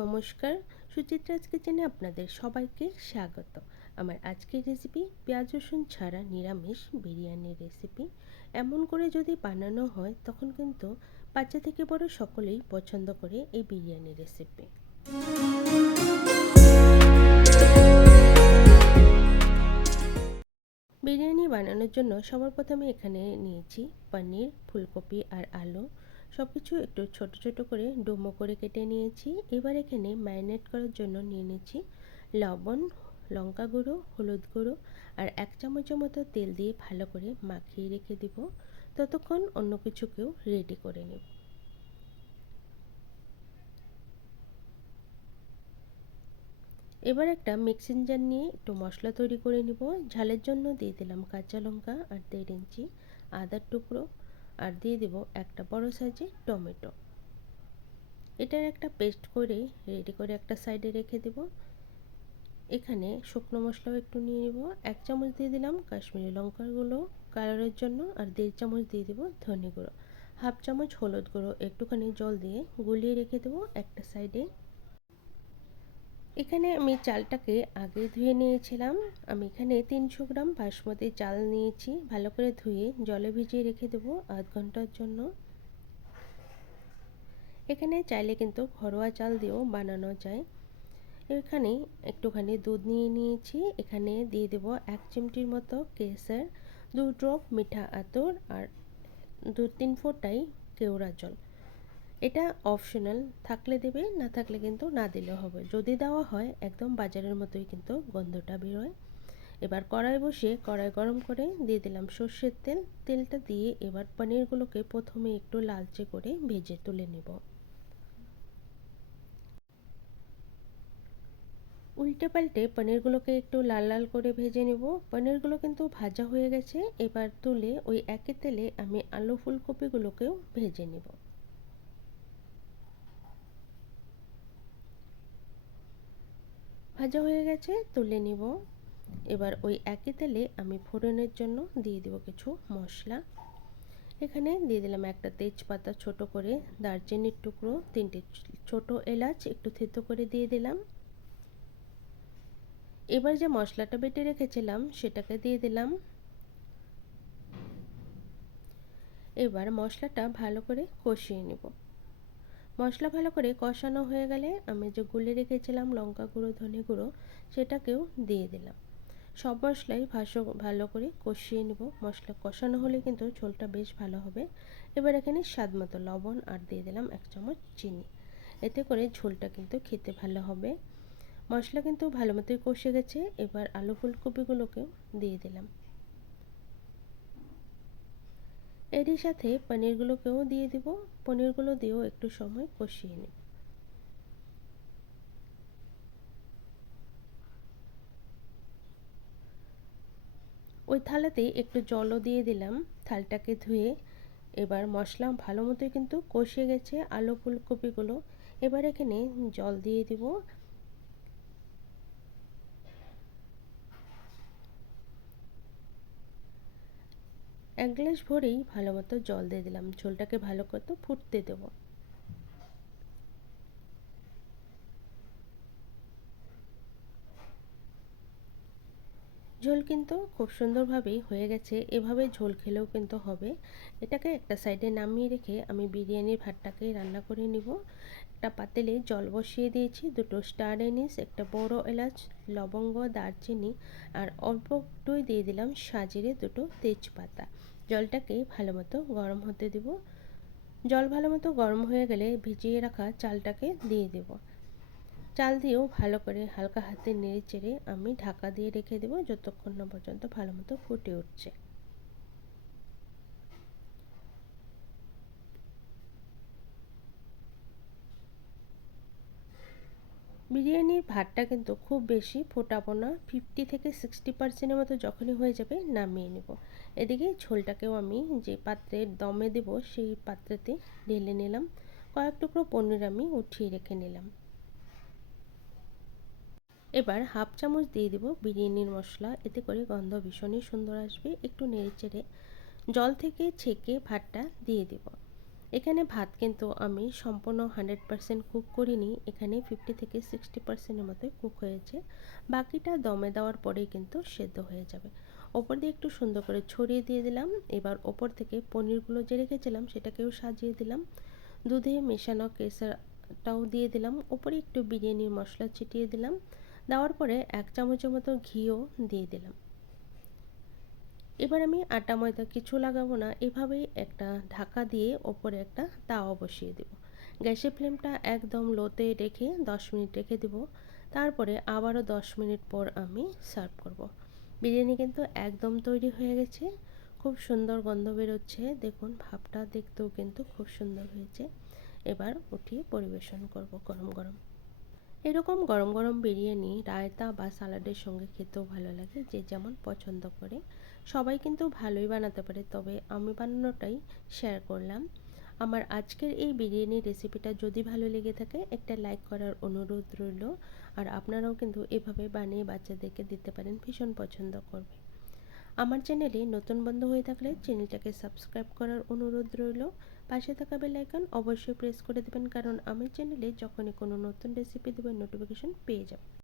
নমস্কার, সুচিত্রাস কিচেনে আপনাদের সবাইকে স্বাগত। আমার আজকের রেসিপি পেঁয়াজ রসুন ছাড়া নিরামিষ বিরিয়ানির রেসিপি। এমন করে যদি বানানো হয় তখন কিন্তু বাচ্চা থেকে বড় সকলেই পছন্দ করে এই বিরিয়ানির রেসিপি। বিরিয়ানি বানানোর জন্য সবার প্রথমে এখানে নিয়েছি পনির, ফুলকপি আর আলু। সব কিছু একটু ছোট ছোট করে ডুমো করে কেটে নিয়েছি। এবার এখানে ম্যারিনেট করার জন্য নিয়ে নিয়েছি লবণ, লঙ্কা গুঁড়ো, হলুদ গুঁড়ো আর 1 চামচের মতো তেল দিয়ে ভালো করে মাখিয়ে রেখে দিব। ততক্ষণ অন্য কিছুকেও রেডি করে নেব। এবার একটা মিক্সিং জার নিয়ে একটু মশলা তৈরি করে নিব। ঝালের জন্য দিয়ে দিলাম কাঁচা লঙ্কা আর 1.5 ইঞ্চি আদার টুকরো, আর দিয়ে দেব একটা বড় সাইজের টমেটো। এটার একটা পেস্ট করে রেডি করে একটা সাইডে রেখে দেব। এখানে শুকনো মশলাও একটু নিয়ে নেব। 1 চামচ দিয়ে দিলাম কাশ্মীরি লঙ্কার গুঁড়ো কালারের জন্য, আর 1.5 চামচ দিয়ে দেব ধনে গুঁড়ো, 1/2 চামচ হলুদ গুঁড়ো একটুখানি জল দিয়ে গুলিয়ে রেখে দেবো একটা সাইডে। এখানে আমি চালটাকে আগে ধুয়ে নিয়েছিলাম। আমি এখানে 300 গ্রাম বাসমতি চাল নিয়েছি। ভালো করে ধুয়ে জলে ভিজিয়ে রেখে দেবো আধ ঘন্টার জন্য। এখানে চাইলে কিন্তু ঘরোয়া চাল দিয়েও বানানো যায়। এখানে একটুখানি দুধ নিয়ে নিয়েছি। এখানে দিয়ে দেবো 1 চিমটির মতো কেসর, 2 ড্রপ মিঠা আতর আর 2-3 ফোঁটাই কেওড়া জল। এটা অপশনাল, থাকলে দেবে, না থাকলে কিন্তু না দিলেও হবে। যদি দেওয়া হয় একদম বাজারের মতোই কিন্তু গন্ধটা বেরোয়। এবার কড়াই বসিয়ে কড়াই গরম করে দিয়ে দিলাম সর্ষের তেল। তেলটা দিয়ে এবার পনিরগুলোকে প্রথমে একটু লালচে করে ভেজে তুলে নেব। উল্টে পাল্টে পনিরগুলোকে একটু লাল লাল করে ভেজে নেব। পনিরগুলো কিন্তু ভাজা হয়ে গেছে। এবার তুলে ওই একই তেলে আমি আলু ফুলকপিগুলোকেও ভেজে নেব। ভাজা হয়ে গেছে, তুলে নিব। এবার ওই একই তেলে আমি ফোড়নের জন্য দিয়ে দেব কিছু মশলা। এখানে দিয়ে দিলাম একটা তেজপাতা ছোট করে, দারচিনির টুকরো, 3টে ছোট এলাচ একটু থেতো করে দিয়ে দিলাম। এবার যে মশলাটা বেটে রেখেছিলাম সেটাকে দিয়ে দিলাম। এবার মশলাটা ভালো করে কষিয়ে নেব। মশলা ভালো করে কষানো হয়ে গেলে আমি যে গুলে রেখেছিলাম লঙ্কা গুঁড়ো, ধনে গুঁড়ো, সেটাকেও দিয়ে দিলাম। সব মশলাই ভালো করে কষিয়ে নেব। মশলা কষানো হলে কিন্তু ঝোলটা বেশ ভালো হবে। এবার এখানে স্বাদ মতো লবণ আর দিয়ে দিলাম 1 চামচ চিনি। এতে করে ঝোলটা কিন্তু খেতে ভালো হবে। মশলা কিন্তু ভালো মতোই কষে গেছে। এবার আলু ফুলকপিগুলোকেও দিয়ে দিলাম। এরই সাথে পনিরগুলোকেও দিয়ে দিব। পনিরগুলো দিয়েও একটু সময় কষিয়ে নেব। ওই থালাতে একটু জলও দিয়ে দিলাম, থালটাকে ধুয়ে। এবার মশলা ভালো মতোই কিন্তু কষে গেছে আলু ফুলকপিগুলো। এবার এখানে জল দিয়ে দিব। 1 গ্লাস ভরেই ভালো মতো জল দিয়ে দিলাম। ঝোলটাকে ভালো করে ফুটতে দেবো। ঝোল কিন্তু খুব সুন্দরভাবেই হয়ে গেছে। এভাবে ঝোল খেলেও কিন্তু হবে। এটাকে একটা সাইডে নামিয়ে রেখে আমি বিরিয়ানির ভাতটাকে রান্না করে নিব। একটা পাতিলে জল বসিয়ে দিয়েছি, 2টো স্টার এনিস, একটা বড় এলাচ, লবঙ্গ, দারচিনি আর অল্প একটুই দিয়ে দিলাম সাজিরে 2টো তেজপাতা। জলটাকে ভালো মতো গরম হতে দিব। জল ভালো মতো গরম হয়ে গেলে ভিজিয়ে রাখা চালটাকে দিয়ে দেব। চাল দিয়েও ভালো করে হালকা হাতে নেড়ে চেড়ে আমি ঢাকা দিয়ে রেখে দেবো যতক্ষণ না পর্যন্ত ভালো মতো ফুটে উঠছে। বিরিয়ানির ভাতটা কিন্তু খুব বেশি ফোটাবো না, 50 থেকে 60% মতো যখনই হয়ে যাবে নামিয়ে নেব। এদিকে ঝোলটাকেও আমি যে পাত্রে দমে দেব সেই পাত্রেতে ঢেলে নিলাম। কয়েক টুকরো পনির আমি উঠিয়ে রেখে নিলাম। এবার 1/2 চামচ দিয়ে দেব বিরিয়ানির মশলা। এতে করে গন্ধ ভীষণই সুন্দর আসবে। একটু নেড়ে চেড়ে জল থেকে ছেঁকে ভাতটা দিয়ে দেব। এখানে ভাত কিন্তু আমি সম্পূর্ণ 100% কুক করিনি, এখানে 50 থেকে 60%-এর মতোই কুক হয়েছে। বাকিটা দমে দেওয়ার পরেই কিন্তু সেদ্ধ হয়ে যাবে। ওপর দিয়ে একটু সুন্দর করে ছড়িয়ে দিয়ে দিলাম। এবার ওপর থেকে পনিরগুলো যে রেখেছিলাম সেটাকেও সাজিয়ে দিলাম। দুধে মেশানো কেসারটাও দিয়ে দিলাম। ওপরে একটু বিরিয়ানির মশলা ছিটিয়ে দিলাম। দেওয়ার পরে 1 চামচের মতো ঘিও দিয়ে দিলাম। এবার আমি আটা ময়দা কিছু লাগাবো না, এভাবেই একটা ঢাকা দিয়ে ওপরে একটা তাওয়া বসিয়ে দেব। গ্যাসের ফ্লেমটা একদম লোতে রেখে 10 মিনিট রেখে দেব। তারপরে আবারও 10 মিনিট পর আমি সার্ভ করব। বিরিয়ানি কিন্তু একদম তৈরি হয়ে গেছে। খুব সুন্দর গন্ধ বেরোচ্ছে, দেখুন ভাবটা দেখতেও কিন্তু খুব সুন্দর হয়েছে। এবার উঠিয়ে পরিবেশন করব গরম গরম। এরকম গরম গরম বিরিয়ানি রায়তা বা সালাডের সঙ্গে খেতেও ভালো লাগে, যে যেমন পছন্দ করে। সবাই কিন্তু ভালোই বানাতে পারে, তবে আমি বানানোটাই শেয়ার করলাম। আমার আজকের এই বিরিয়ানির রেসিপিটা যদি ভালো লেগে থাকে একটা লাইক করার অনুরোধ রইল। আর আপনারাও কিন্তু এভাবে বানিয়ে বাচ্চাদেরকে দিতে পারেন, ভীষণ পছন্দ করবে। আমার চ্যানেলে নতুন বন্ধু হয়ে থাকলে চ্যানেলটাকে সাবস্ক্রাইব করার অনুরোধ রইল। পাশে থাকা বেল আইকন অবশ্যই প্রেস করে দেবেন, কারণ আমার চ্যানেলে যখনই কোনো নতুন রেসিপি দেবেন নোটিফিকেশন পেয়ে যাবেন।